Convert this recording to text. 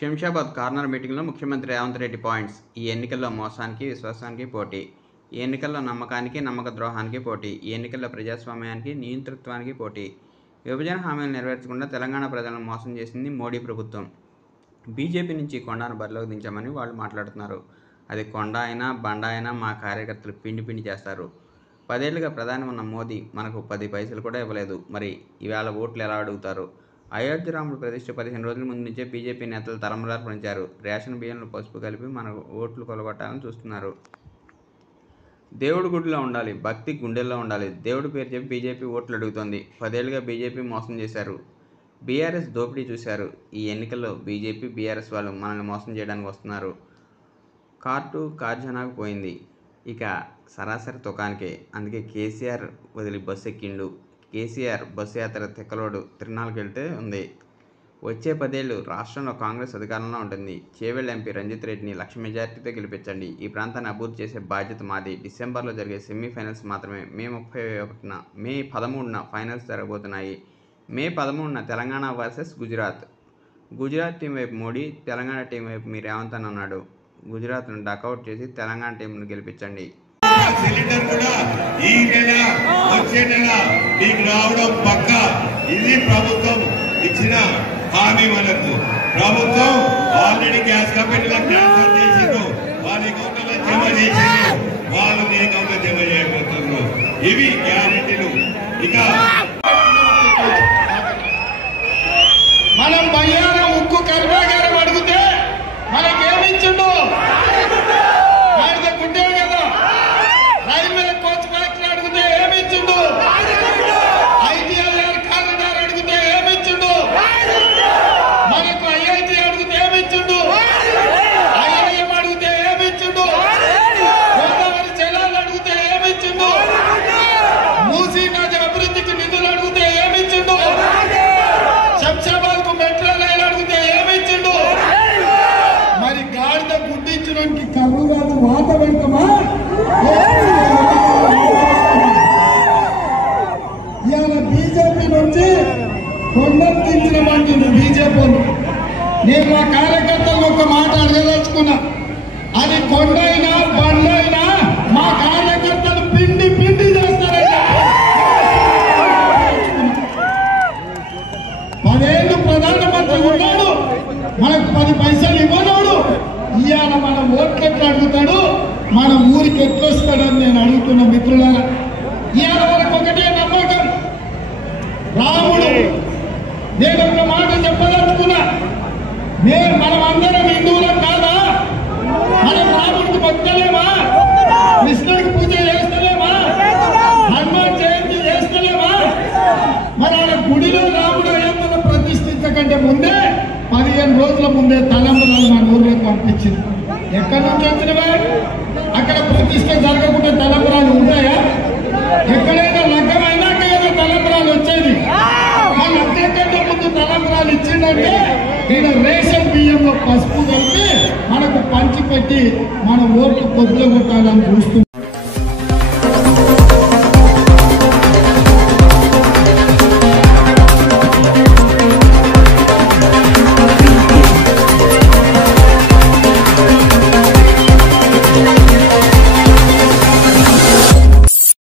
Shamshabad corner మీటింగ్లో ముఖ్యమంత్రి Revanth Reddy points. ఈ ఎన్నికల్లో మోసానికి విశ్వాసానికి పోటీ. ఈ ఎన్నికల్లో నమ్మకానికి నమ్మక ద్రోహానికి పోటీ. ఈ ఎన్నికల్లో ప్రజాస్వామ్యానికి నియంతృత్వానికి పోటీ. విభజన హామీలు నెరవేర్చకుండా తెలంగాణ ప్రజలను మోసం చేసింది మోడీ ప్రభుత్వం. బీజేపీ నుంచి కొండాను బరిలోకి దించామని వాళ్ళు మాట్లాడుతున్నారు. అది కొండ అయినా బండ అయినా మా కార్యకర్తలు పిండి పిండి చేస్తారు. 10 ఏళ్లుగా ప్రధాని ఉన్న మోదీ మనకు 10 పైసలు కూడా ఇవ్వలేదు. మరి ఈవేళ ఓట్లు ఎలా అడుగుతారు? అయోధ్య రాముడు ప్రతిష్ఠ 15 రోజుల ముందు నుంచే బీజేపీ నేతలు తలంబరాలు పంచారు. రేషన్ బియ్యంలో పసుపు కలిపి మన ఓట్లు కొలగొట్టాలని చూస్తున్నారు. దేవుడు గుడిలో ఉండాలి, భక్తి గుండెల్లో ఉండాలి. దేవుడి పేరు చెప్పి బీజేపీ ఓట్లు అడుగుతోంది. 10 ఏళ్లుగా బీజేపీ మోసం చేశారు. బీఆర్ఎస్ దోపిడీ చూశారు. ఈ ఎన్నికల్లో బీజేపీ బీఆర్ఎస్ వాళ్ళు మనల్ని మోసం చేయడానికి వస్తున్నారు. కార్టు కార్జనాకు పోయింది, ఇక సరాసరి తుకానికే. అందుకే కేసీఆర్ వదిలి బస్సు ఎక్కిండు. కేసీఆర్ బస్సు యాత్ర తిక్కలోడు తిరునాళ్ళకి వెళ్తే ఉంది. వచ్చే 10 ఏళ్ళు రాష్ట్రంలో కాంగ్రెస్ అధికారంలో ఉంటుంది. చేవెళ్ల ఎంపీ రంజిత్ రెడ్డిని 1,00,000 మెజార్టీతో గెలిపించండి. ఈ ప్రాంతాన్ని అభివృద్ధి చేసే బాధ్యత మాది. డిసెంబర్లో జరిగే సెమీఫైనల్స్ మాత్రమే. మే 13న ఫైనల్స్ జరగబోతున్నాయి. మే 13న తెలంగాణ వర్సెస్ గుజరాత్. గుజరాత్ టీం వైపు మోడీ, తెలంగాణ టీం వైపు మీ రేవంత్ అని అన్నాడు. గుజరాత్ను డకౌట్ చేసి తెలంగాణ టీంను గెలిపించండి. సిలిండర్ కూడా ఈ నెల వచ్చే నెల మీకు రావడం పక్క. ఇది ప్రభుత్వం ఇచ్చిన హామీ. మనకు ప్రభుత్వం ఆల్రెడీ గ్యాస్ కంపెనీలకు ట్రాన్స్ఫర్ చేసిండ్రు. వాళ్ళ అకౌంట్లలో జమ చేసిండ్రు. వాళ్ళు మీ అకౌంట్లో జమ చేయబోతున్నారు. ఇవి గ్యారెంటీలు. ఇక మనం బయ్యాల ఉక్కు కర్మాగారం అడిగితే మనకేమిచ్చిండు? గుంటే కదా. రైల్వే కోచ్ ఫ్యాక్టరీ అడిగితే ఏమిచ్చిండు? ఐటీఎల్ఆర్ కారిడార్ అడిగితే ఏమిచ్చిండు? మనకు ఐఐటి అడిగితే ఏమిచ్చిండు? ఐఐఎం అడిగితే ఏమిచ్చిండు? గోదావరి జలాలు అడిగితే ఏమిచ్చిండు? మూసీ నది అభివృద్ధికి నిధులు అడిగితే ఏమిచ్చిండు? శంషాబాద్ కు మెట్రో రైలు అడిగితే ఏమిచ్చిండు? మరి గాడిద గుడ్డించడానికి కర్రు రాజు వాత పెడతామా? ఇవాళ బీజేపీ నుంచి కొండెత్తించిన మంది బీజేపీ. నేను మా కార్యకర్తలకు ఒక మాట అడగదలుచుకున్నా. అది కొండైనా బండైనా మా కార్యకర్తలు పిండి పిండి చేస్తారని 10 ఏళ్ళు ప్రధానమంత్రి ఉన్నాడు, మనకు 10 పైసలు ఇవ్వనోడు ఇవాళ మన ఓట్లు ఎట్లా అడుగుతాడు, మన ఊరికి ఎట్లా వస్తాడని నేను అడుగుతున్న మిత్రులారా. ఇవాళ వరకు ఒకటే నమ్మకం, రాముడు. నేను ఒక మాట చెప్పదలుచుకున్నా. మనం అందరం హిందువులం కాదా? మనం రాముడికి భక్తలేమా? కృష్ణుడికి పూజ చేస్తలేమా? హనుమాన్ జయంతి చేస్తలేమా? మరి ఆడ గుడిలో రాముడు అయ్యమ్మను ప్రతిష్ఠించకంటే ముందే 15 రోజుల ముందే తలంబరాలు మన ఊర్లోకి పంపించింది. ఎక్కడి నుంచి వచ్చినవా? అక్కడ ప్రతిష్ఠ జరగకుండా తలంబరాలు ఉంటాయా? ఎక్కడైనా లగ్గమైనాక ఏదో తలంబరాలు వచ్చేది. మన అంతకంటే ముందు తలంబరాలు ఇచ్చిందంటే ఈయన రేషన్ బియ్యంలో పసుపు కలిపి మనకు పంచి పెట్టి మన ఓట్లు కొద్దిగా కొట్టాలని చూస్తుంది.